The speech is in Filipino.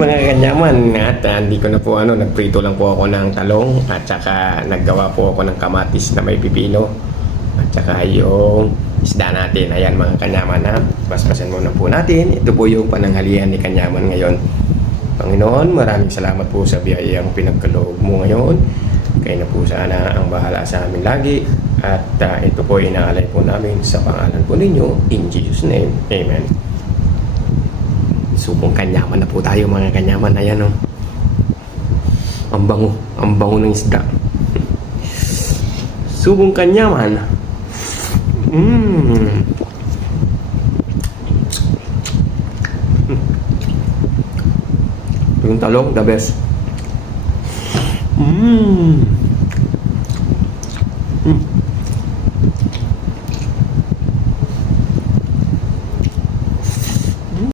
Mga kanyaman, at hindi ko na po nagprito lang po ako ng talong at saka naggawa po ako ng kamatis na may pipino at saka yung isda natin. Ayan mga kanyaman ha, basbasan muna po natin. Ito po yung pananghalian ni kanyaman ngayon. Panginoon, maraming salamat po sa biyayang pinagkaloob mo ngayon. Kayo na po sana ang bahala sa amin lagi. At ito po inaalay po namin sa pangalan po ninyo. In Jesus' name, Amen. Subong kanyaman na po tayo mga kanyaman. Ayan o. Ang bango ng isda. Subong kanyaman. Yung talong, the best.